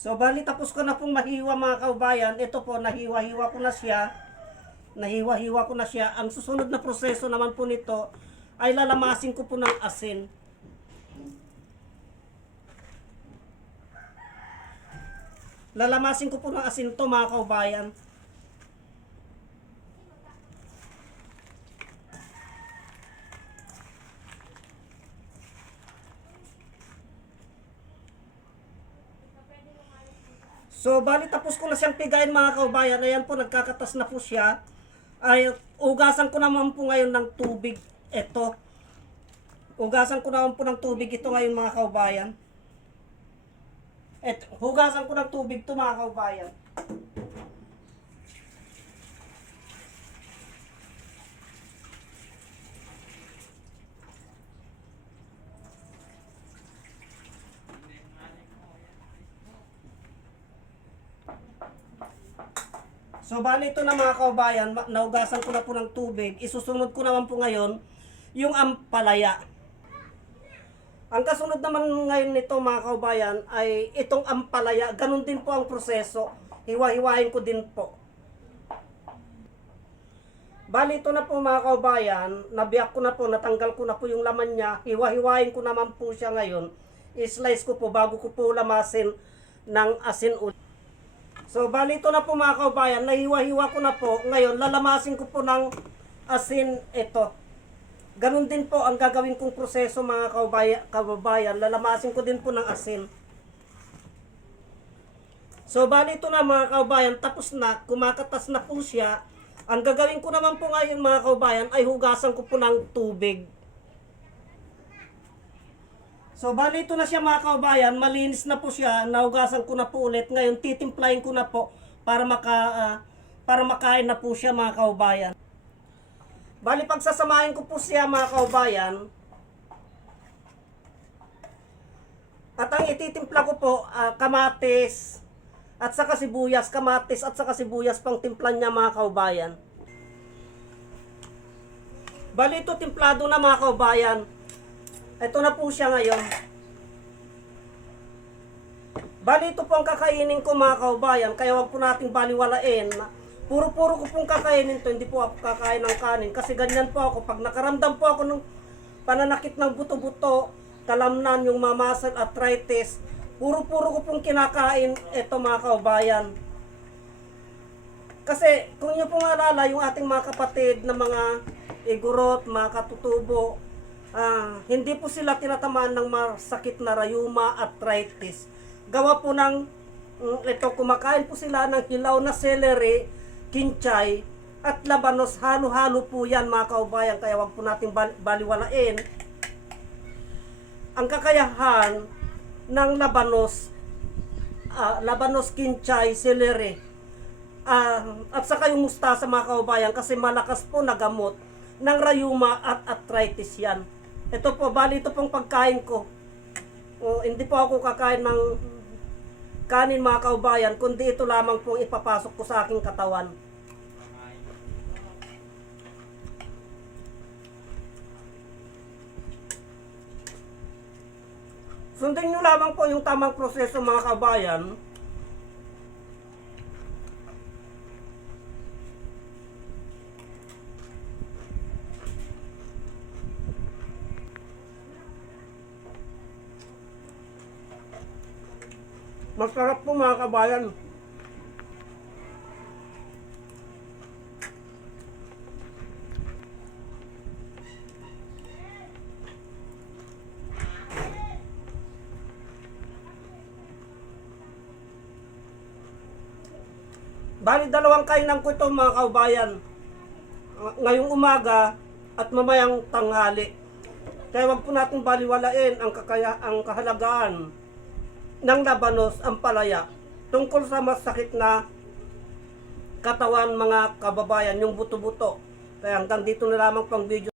So bali tapos ko na pong mahiwa mga kaubayan. Ito po, nahiwa-hiwa ko na siya. Nahiwa-hiwa ko na siya. Ang susunod na proseso naman po nito ay lalamasin ko po ng asin. Lalamasin ko po ng asin to mga kaubayan. So, bali tapos ko na siyang pigain mga kaubayan. Ayan po, nagkakatas na po siya. Ay, ugasan ko naman po ngayon ng tubig. Ito. Ugasan ko naman po ng tubig ito ngayon mga kaubayan. Et, hugasan ko ng tubig to mga kaubayan. So bali ito na mga kaubayan, naugasan ko na po ng tubig. Isusunod ko naman po ngayon yung ampalaya. Ang kasunod naman ngayon nito mga kaubayan ay itong ampalaya. Ganun din po ang proseso. Hiwa-hiwain ko din po. Bali ito na po mga kaubayan, nabiyak ko na po, natanggal ko na po yung laman niya. Hiwa-hiwain ko naman po siya ngayon. I-slice ko po bago ko po lamasin ng asin ulit. So, bali ito na po mga kaubayan, nahiwa-hiwa ko na po. Ngayon, lalamasin ko po ng asin ito. Ganun din po ang gagawin kong proseso mga kaubaya, kababayan. Lalamasin ko din po ng asin. So, bali ito na mga kaubayan, tapos na, kumakatas na po siya. Ang gagawin ko naman po ngayon mga kaubayan ay hugasan ko po ng tubig. So, bali ito na siya mga kaubayan. Malinis na po siya. Naugasan ko na po ulit. Ngayon, titimplahin ko na po para maka ah, para makain na po siya mga kaubayan. Bali, pagsasamahin ko po siya mga kaubayan. At ang ititimpla ko po, ah, kamatis, at saka sibuyas, kamatis at saka sibuyas pang timplan niya mga kaubayan. Bali ito timplado na mga kaubayan. Ito na po siya ngayon. Bali ito po ang kakainin ko mga kaubayan, kaya wag po nating baliwalain. Puro-puro ko pong kakainin to, hindi po ako kakain ng kanin. Kasi ganyan po ako, pag nakaramdam po ako ng pananakit ng buto-buto, kalamnan, yung mamasal, arthritis, puro-puro ko pong kinakain ito mga kaubayan. Kasi kung nyo pong alala, yung ating mga kapatid na mga igurot, mga katutubo, ah, hindi po sila tinatamaan ng masakit na rayuma, arthritis. Gawa po ng, mm, ito, kumakain po sila ng hilaw na celery, kinchay, at labanos. Halo-halo po yan mga kaubayan, kaya wag po natin bal- baliwalain. Ang kakayahan ng labanos, ah, labanos, kinchay, celery, Ah, at saka yung mustasa mga kaubayan kasi malakas po na gamot ng rayuma at arthritis yan. Ito po, bali ito pong pagkain ko. O, hindi po ako kakain ng kanin mga kaubayan, kundi ito lamang pong ipapasok ko sa aking katawan. Sundin nyo lamang po yung tamang proseso mga kabayan. Masarap po mga kabayan. Bali dalawang kainan ko ito mga kaubayan. Uh, Ngayong umaga at mamayang tanghali. Kaya wag po natin baliwalain ang, kakaya, ang kahalagaan ng labanos ang palaya tungkol sa masakit na katawan mga kababayan, yung buto-buto. Kaya hanggang dito na lamang pang video